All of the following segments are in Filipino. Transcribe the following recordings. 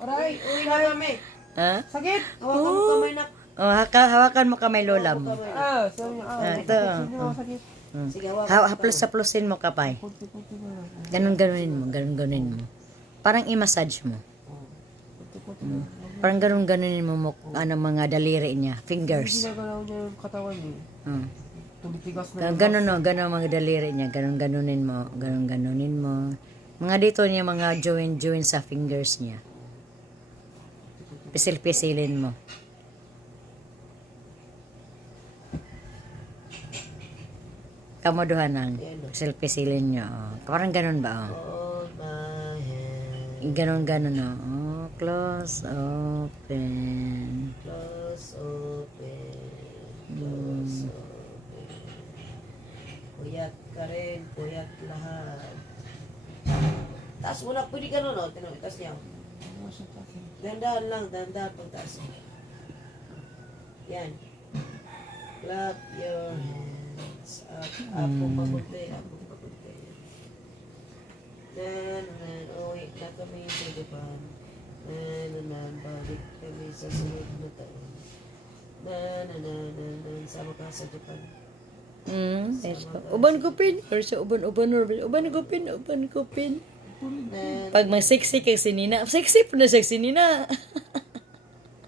Aray, uwi na kami. Ha? Sakit. Hawakan mo kamay na. Oh, hawakan mo kamay lola mo. Sorry. Ito. Sakit. Sige, hawakan. Haplos-haplosin mo kapay. Ganon-ganonin mo, ganon-ganonin mo. Parang i-massage mo. Parang ganon-ganonin mo mga daliri niya, fingers. Ginagalaw niya yung katawan niya. Tumitigas na yung Ganon no, ganon mga daliri niya, ganon-ganonin mo, ganon-ganonin mo. Mga dito niya, mga join sa fingers niya. Pisil-pisilin mo. Kamoduhan ng pisil-pisilin niyo. Oh. Parang ganon ba? Oh? Hold my hand. Ganon-ganon no. Oh, close, open. Close, open. Close, open. Puyat ka rin. Puyat lahat. Taas mo na. Pwede ka nun, no? Taas niya. Dahan-dahan lang. Dahan-dahan pagtaas mo. Yan. Clap your hands. Up. Apo papunti. Apo papunti. Uwi na kami sa Japan. Balik kami sa sunod na taon. Sama ka sa Japan. Uban kupin. Or sa uban-uban. Uban kupin. Pag mag-sexy kay sinina. Sexy po na sexy nina.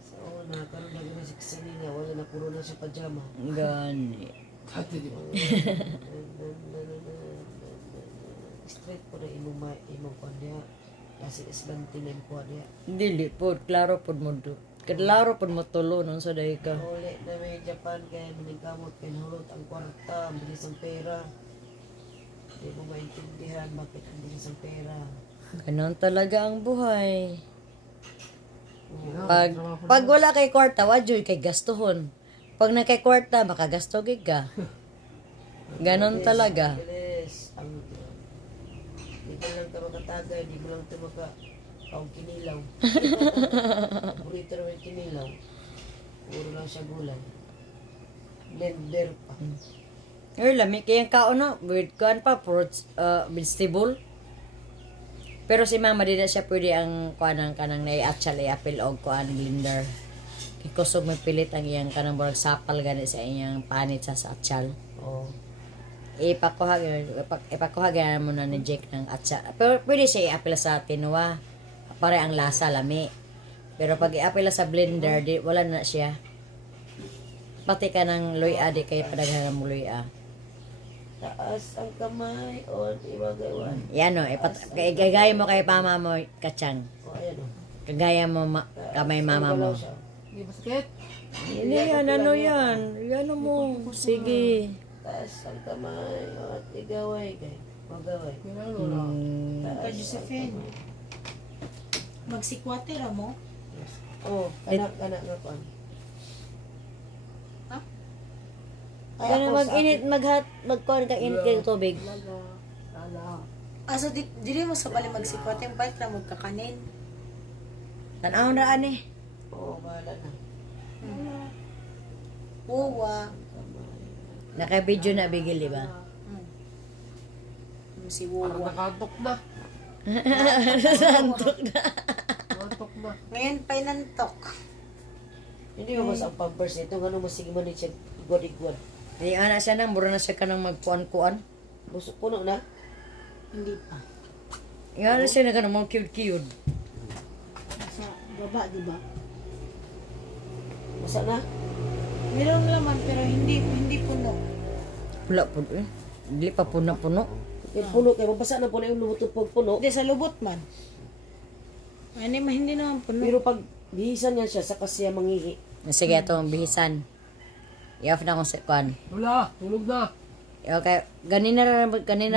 Sa una, karoon na gano'n si Kisanina. Wala na, puro na siya pajama. Gani. Straight po na imong kwan niya. Kasi isbanti na yung kwan niya. Dili po. Klaro po mo do. Klaro po mo tulo nun sa dahi ka. Uli na may Japan kaya minigkamot kaya nahulot ang kwarta, ang bilis ang pera. Hindi mo maintindihan bakit ang bilis ang pera. Ganon talaga ang buhay. Pag wala kay kwarta, wadyoy kay gastuhon. Pag na kay kwarta, makagasto gig ka. Ganon talaga. Bilis. Hindi ka lang ka makatagay, hindi mo lang ito kaong kinilaw. Paborito naman yung kinilaw. Puro lang siya gulay. Blender pa. Lami kayang kaon with kuan pa fruits, vegetable. Pero si mama di na siya pwede ang kuan kanang nai-atchal apple og kuan blender. Kay kusog may pilit ang iyang kanang burag sapal gani sa iyang panit sa atchal. Oo. Ipakuha mo na ni Jake ng atchal. Pero pwede siya i-apil sa tinuwa. Pare ang lasa lami. Pero pag i-apil sa blender, di wala na siya. Pati ka ng luya di kay padaghan mo luya. Taas ang kamay o ibagawan. Yan o, kagaya mo kay mama mo, katsang. O ayan o. Kagaya mo kamay mama mo. Hindi ba sakit? Hindi yan, ano yan? Yan mo. Sige. Taas ang kamay o at igaway kay. Magaway. Ka Josephine. Magsikwate ra mo? Oo, kanak nga pa. Kaya mag-init, magkuhan ka init kay tubig. So dili mo sa bali magsikwate, bait ra mo kakanin. Tanaw na ani. Oo, bahala na. Uwa. Naka-video na bigil, di ba? Si Parang Uwa. nakaantok na. Santok na. Nakaantok na. Ngayon pa inantok. Hindi mo mas ang pampers nito. Gano'n mo sige man siya igwad-igwad. Ay, anak siya nang, mura na siya ka nang magkuhan-kuhan. Busok puno na. Hindi pa. Nga na siya na ka nang mga cute-cute. Sa baba, di ba? Masa na? Meron laman pero hindi puno. Wala po eh. Hindi pa puno-puno. Yung puno kayo, mabasa na po na yung lumutog pag puno. Hindi sa lubot man. Hindi naman puno. Pero pag bihisan niya siya, saka siya mangihi. Sige, ito ang bihisan. I-off na akong kuhan. Wala, tulog na. Okay, ganina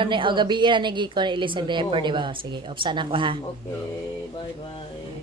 na gabi ira nagi ko ilis sa diaper, di ba? Sige, off sana ako ha. Okay, bye-bye.